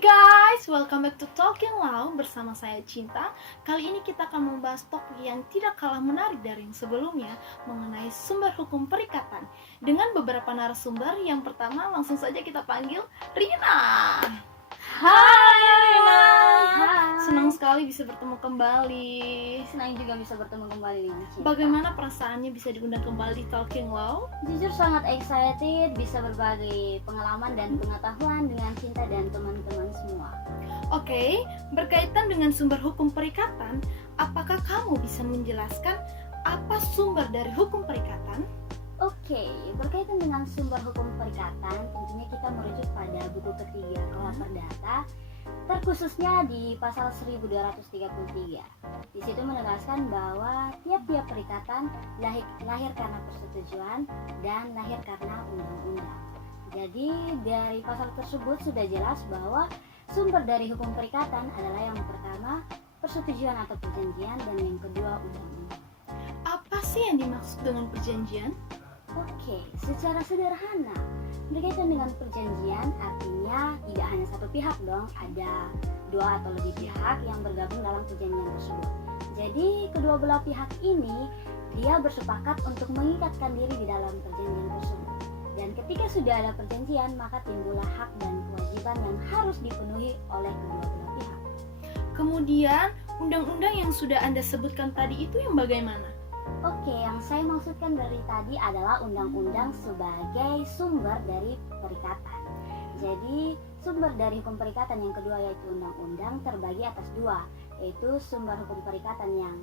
Guys, welcome back to Talking Law bersama saya Cinta. Kali ini kita akan membahas topik yang tidak kalah menarik dari yang sebelumnya mengenai sumber hukum perikatan dengan beberapa narasumber. Yang pertama langsung saja kita panggil Rina. Hai Rina. Hai. Senang sekali bisa bertemu kembali. Senang juga bisa bertemu kembali dengan Cinta. Bagaimana perasaannya bisa diundang kembali di Talking Law? Jujur sangat excited bisa berbagi pengalaman dan pengetahuan dengan Cinta dan teman-teman semua. Oke, berkaitan dengan sumber hukum perikatan, apakah kamu bisa menjelaskan apa sumber dari hukum perikatan? Oke, berkaitan dengan sumber hukum perikatan, tentunya kita merujuk pada buku ketiga KUH Perdata, terkhususnya di pasal 1233. Di situ menegaskan bahwa tiap-tiap perikatan lahir karena persetujuan dan lahir karena undang-undang. Jadi dari pasal tersebut sudah jelas bahwa sumber dari hukum perikatan adalah yang pertama persetujuan atau perjanjian dan yang kedua undang-undang. Apa sih yang dimaksud dengan perjanjian? Oke, secara sederhana, berkaitan dengan perjanjian artinya tidak hanya satu pihak dong, ada dua atau lebih pihak yang bergabung dalam perjanjian tersebut. Jadi kedua belah pihak ini dia bersepakat untuk mengikatkan diri di dalam perjanjian tersebut. Dan ketika sudah ada perjanjian, maka timbullah hak dan kewajiban yang harus dipenuhi oleh kedua belah pihak. Kemudian, undang-undang yang sudah Anda sebutkan tadi itu yang bagaimana? Oke, yang saya maksudkan dari tadi adalah undang-undang sebagai sumber dari perikatan. Jadi, sumber dari hukum perikatan yang kedua yaitu undang-undang terbagi atas dua, yaitu sumber hukum perikatan yang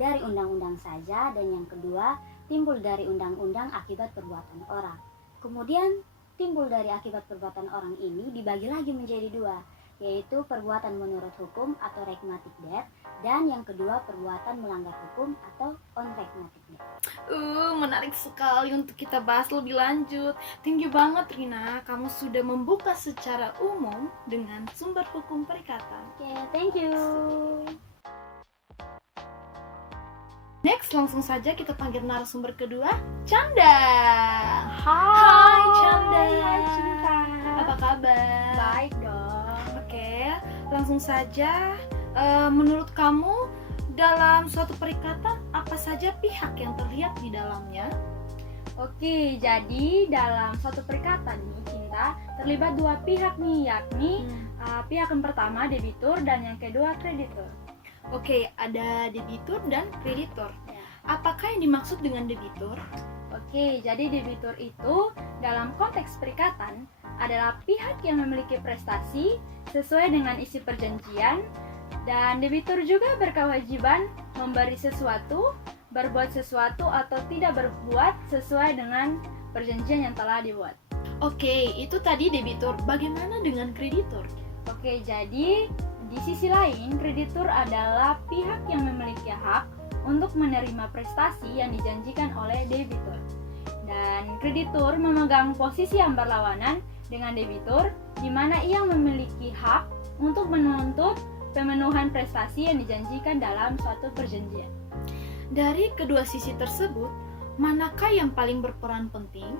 dari undang-undang saja dan yang kedua timbul dari undang-undang akibat perbuatan orang. Kemudian, timbul dari akibat perbuatan orang ini dibagi lagi menjadi dua, yaitu perbuatan menurut hukum atau rehmatic debt dan yang kedua perbuatan melanggar hukum atau unrehmatic debt. Menarik sekali untuk kita bahas lebih lanjut. Thank you banget Rina, kamu sudah membuka secara umum dengan sumber hukum perikatan. Oke, thank you. Next, langsung saja kita panggil narasumber kedua, Canda. Hai Canda. Hai Cinta. Apa kabar? Baik dong. Oke, langsung saja. Menurut kamu dalam suatu perikatan apa saja pihak yang terlihat di dalamnya? Oke, jadi dalam suatu perikatan nih Cinta terlibat dua pihak nih, yakni pihak yang pertama debitur dan yang kedua kreditur. Oke, ada debitur dan kreditur. Ya. Apakah yang dimaksud dengan debitur? Oke, jadi debitur itu dalam konteks perikatan adalah pihak yang memiliki prestasi sesuai dengan isi perjanjian, dan debitur juga berkewajiban memberi sesuatu, berbuat sesuatu atau tidak berbuat sesuai dengan perjanjian yang telah dibuat. Oke, itu tadi debitur. Bagaimana dengan kreditur? Oke, jadi di sisi lain, kreditur adalah pihak yang memiliki hak untuk menerima prestasi yang dijanjikan oleh debitur. Dan kreditur memegang posisi yang berlawanan dengan debitur, di mana ia memiliki hak untuk menuntut pemenuhan prestasi yang dijanjikan dalam suatu perjanjian. Dari kedua sisi tersebut, manakah yang paling berperan penting?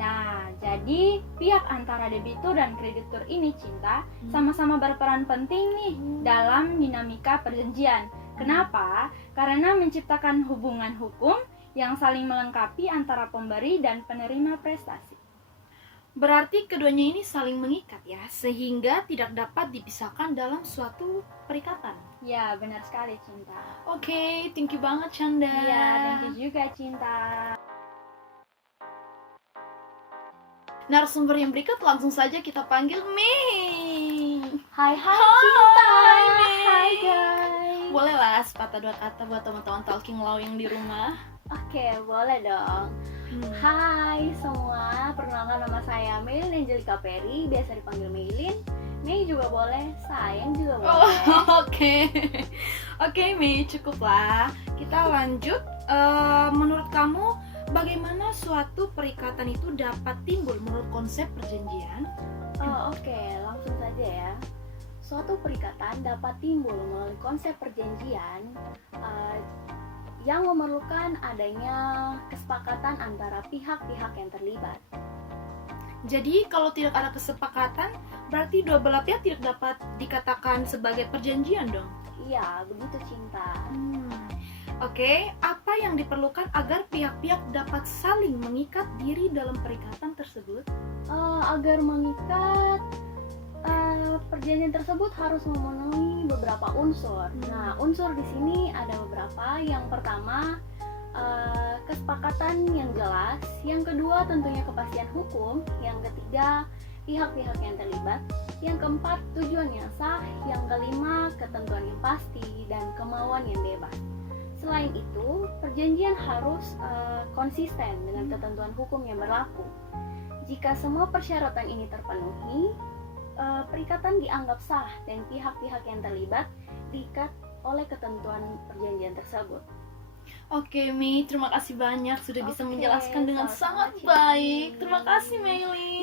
Nah, jadi pihak antara debitur dan kreditur ini Cinta sama-sama berperan penting nih dalam dinamika perjanjian. Kenapa? Karena menciptakan hubungan hukum yang saling melengkapi antara pemberi dan penerima prestasi. Berarti keduanya ini saling mengikat ya, sehingga tidak dapat dipisahkan dalam suatu perikatan. Ya, benar sekali Cinta. Oke, thank you banget Canda. Iya, thank you juga Cinta. Narasumber yang berikut langsung saja kita panggil Mei. Hai Cinta. Hai Mei. guys. Boleh lah sepatah dua kata buat teman-teman Talking Law yang di rumah. Oke, boleh dong. Hai semua, perkenalkan nama saya Meilin Angelica Perry, biasa dipanggil Meilin. Mei juga boleh, sayang juga boleh. Oke, Mei, cukuplah. Kita lanjut. Menurut kamu, bagaimana suatu perikatan itu dapat timbul menurut konsep perjanjian? Oke, langsung saja ya. Suatu perikatan dapat timbul melalui konsep perjanjian yang memerlukan adanya kesepakatan antara pihak-pihak yang terlibat. Jadi kalau tidak ada kesepakatan, berarti dua belah pihak tidak dapat dikatakan sebagai perjanjian dong. Iya, begitu Cinta. Oke, apa yang diperlukan agar pihak-pihak dapat saling mengikat diri dalam perikatan tersebut? Agar mengikat perjanjian tersebut harus memenuhi beberapa unsur. Nah, unsur di sini ada beberapa. Yang pertama, kesepakatan yang jelas. Yang kedua, tentunya kepastian hukum. Yang ketiga, pihak-pihak yang terlibat. Yang keempat, tujuan yang sah. Yang kelima, ketentuan yang pasti dan kemauan yang bebas. Selain itu, perjanjian harus konsisten dengan ketentuan hukum yang berlaku. Jika semua persyaratan ini terpenuhi, perikatan dianggap sah dan pihak-pihak yang terlibat diikat oleh ketentuan perjanjian tersebut. Oke, Mi, terima kasih banyak sudah bisa Oke, menjelaskan dengan sama-sama, sangat Cinta. baik. Terima kasih, Meli.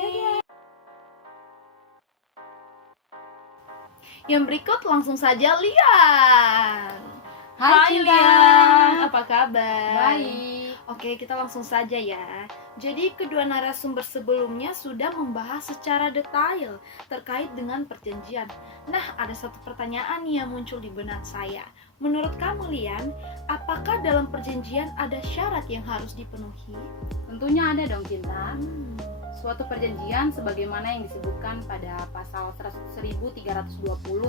Yang berikut langsung saja Lian. Hai, Cinta. Lian, apa kabar? Baik. Oke, kita langsung saja ya. Jadi kedua narasumber sebelumnya sudah membahas secara detail terkait dengan perjanjian. Nah, ada satu pertanyaan yang muncul di benak saya. Menurut kamu, Lian, apakah dalam perjanjian ada syarat yang harus dipenuhi? Tentunya ada dong, Cinta. Suatu perjanjian sebagaimana yang disebutkan pada pasal 1320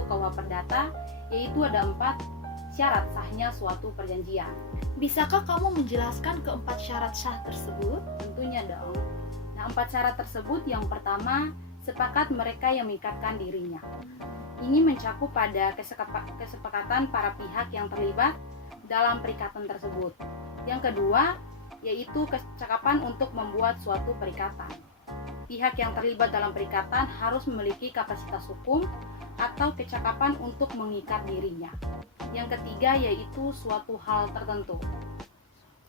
KUH Perdata, yaitu ada 4 syarat sahnya suatu perjanjian. Bisakah kamu menjelaskan keempat syarat sah tersebut? Tentunya dong. Nah, 4 syarat tersebut, yang pertama, sepakat mereka yang mengikatkan dirinya. Ini mencakup pada kesepakatan para pihak yang terlibat dalam perikatan tersebut. Yang kedua, yaitu kecakapan untuk membuat suatu perikatan. Pihak yang terlibat dalam perikatan harus memiliki kapasitas hukum atau kecakapan untuk mengikat dirinya. Yang ketiga, yaitu suatu hal tertentu.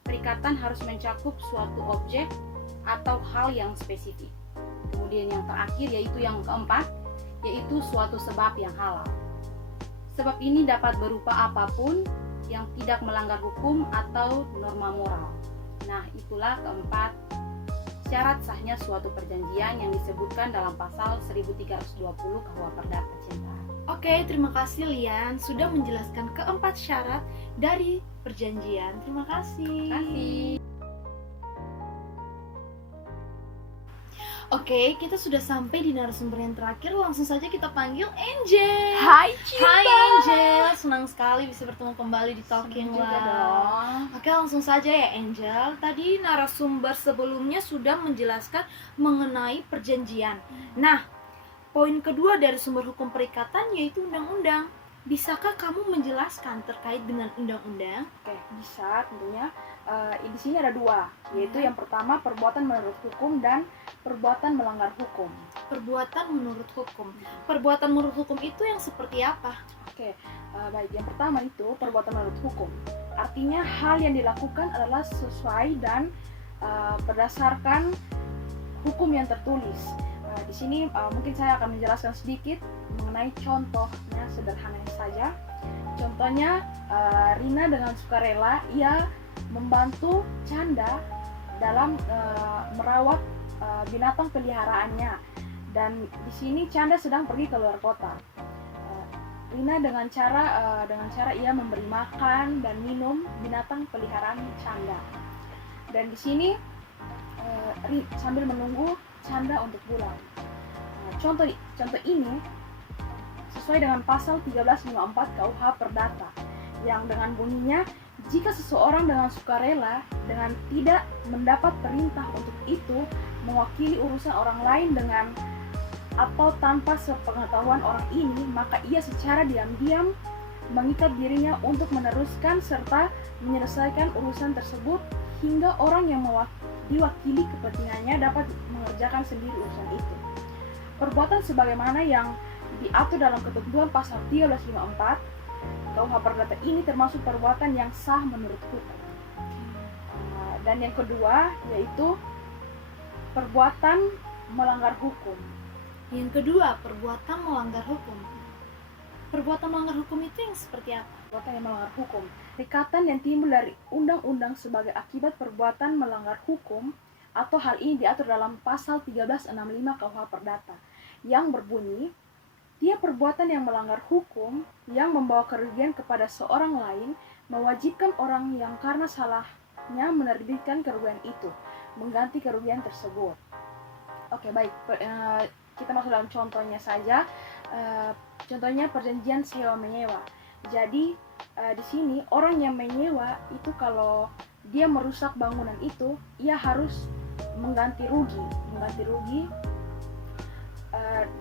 Perikatan harus mencakup suatu objek atau hal yang spesifik. Kemudian yang terakhir, yaitu yang keempat, yaitu suatu sebab yang halal. Sebab ini dapat berupa apapun yang tidak melanggar hukum atau norma moral. Nah, itulah keempat syarat sahnya suatu perjanjian yang disebutkan dalam pasal 1320 KUH Perdata, Cinta. Oke, terima kasih Lian sudah menjelaskan keempat syarat dari perjanjian. Terima kasih. Oke, kita sudah sampai di narasumber yang terakhir. Langsung saja kita panggil Angel. Hai, Cinta. Hai Angel, senang sekali bisa bertemu kembali di Talking Senang juga Loud. dong. Oke, langsung saja ya Angel. Tadi narasumber sebelumnya sudah menjelaskan mengenai perjanjian. Nah, poin kedua dari sumber hukum perikatan yaitu undang-undang. Bisakah kamu menjelaskan terkait dengan undang-undang? Oke, bisa tentunya. Di sini ada 2, yaitu yang pertama perbuatan menurut hukum dan perbuatan melanggar hukum. Perbuatan menurut hukum. Perbuatan menurut hukum itu yang seperti apa? Oke, baik. Yang pertama itu perbuatan menurut hukum. Artinya hal yang dilakukan adalah sesuai dan berdasarkan hukum yang tertulis. Di sini mungkin saya akan menjelaskan sedikit mengenai contohnya, sederhananya saja. Contohnya, Rina dengan sukarela ia membantu Canda dalam merawat binatang peliharaannya, dan di sini Canda sedang pergi ke luar kota. Rina dengan cara ia memberi makan dan minum binatang peliharaan Canda, dan di sini sambil menunggu Canda untuk pulang. Contoh ini sesuai dengan pasal 1354 KUH Perdata, yang dengan bunyinya, jika seseorang dengan sukarela dengan tidak mendapat perintah untuk itu mewakili urusan orang lain dengan atau tanpa sepengetahuan orang ini, maka ia secara diam-diam mengikat dirinya untuk meneruskan serta menyelesaikan urusan tersebut hingga orang yang diwakili kepentingannya dapat mengerjakan sendiri urusan itu. Perbuatan sebagaimana yang diatur dalam ketentuan pasal 1354 KUH Perdata ini termasuk perbuatan yang sah menurut hukum. Dan yang kedua yaitu perbuatan melanggar hukum. Yang kedua, perbuatan melanggar hukum. Perbuatan melanggar hukum itu yang seperti apa? Perbuatan yang melanggar hukum. Perikatan yang timbul dari undang-undang sebagai akibat perbuatan melanggar hukum atau hal ini diatur dalam pasal 1365 KUH Perdata yang berbunyi, tiap perbuatan yang melanggar hukum yang membawa kerugian kepada seorang lain mewajibkan orang yang karena salahnya menerbitkan kerugian itu mengganti kerugian tersebut. Oke, baik. Kita masuk dalam contohnya saja. Contohnya perjanjian sewa menyewa. Jadi di sini orang yang menyewa itu kalau dia merusak bangunan itu, ia harus mengganti rugi,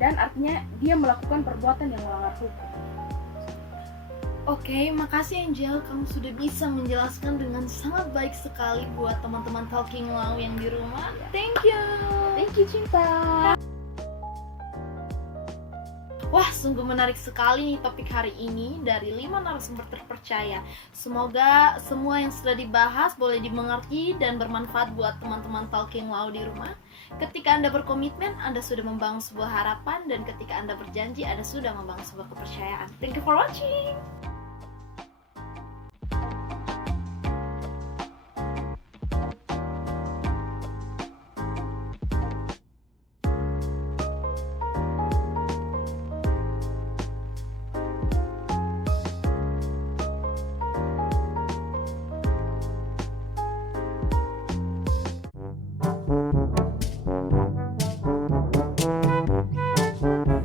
dan artinya dia melakukan perbuatan yang melanggar hukum. Oke, makasih Angel, kamu sudah bisa menjelaskan dengan sangat baik sekali buat teman-teman Talking Wow yang di rumah. Thank you. Thank you, Cinta. Wah, sungguh menarik sekali nih topik hari ini dari 5 narasumber terpercaya. Semoga semua yang sudah dibahas boleh dimengerti dan bermanfaat buat teman-teman Talking Wow di rumah. Ketika Anda berkomitmen, Anda sudah membangun sebuah harapan, dan ketika Anda berjanji, Anda sudah membangun sebuah kepercayaan. Thank you for watching.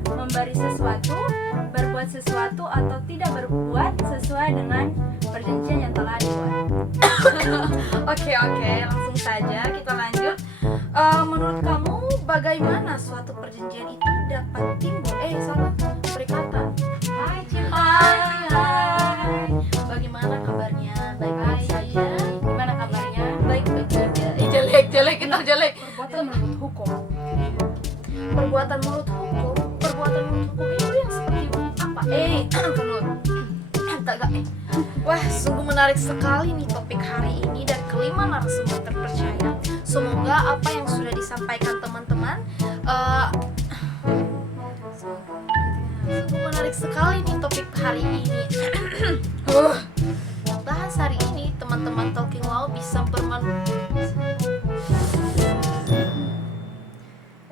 Memberi sesuatu, berbuat sesuatu, atau tidak berbuat sesuai dengan perjanjian yang telah dibuat. Oke, langsung saja kita lanjut. Menurut kamu bagaimana suatu perjanjian itu dapat timbul? Perikatan. Hai Cinta. Hai. Bagaimana kabarnya? Baik-baik saja. Gimana kabarnya? Baik-baik saja. Jelek Perbuatan menurut hukum. Perbuatan menurut hukum itu yang seperti apa? Kenut. Wah, sungguh menarik sekali nih topik hari ini dan kelima narasumber terpercaya. Semoga apa yang sudah disampaikan teman-teman sungguh menarik sekali nih topik hari ini. Bahas hari ini teman-teman Talking Wow bisa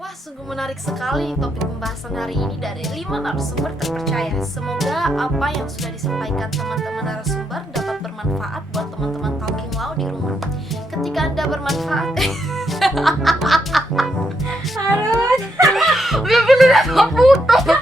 Wah, sungguh menarik sekali topik pembahasan hari ini dari 5 narasumber terpercaya. Semoga apa yang sudah disampaikan teman-teman narasumber dapat bermanfaat buat teman-teman Talking Wow di rumah. Ketika Anda bermanfaat, bibirnya putus.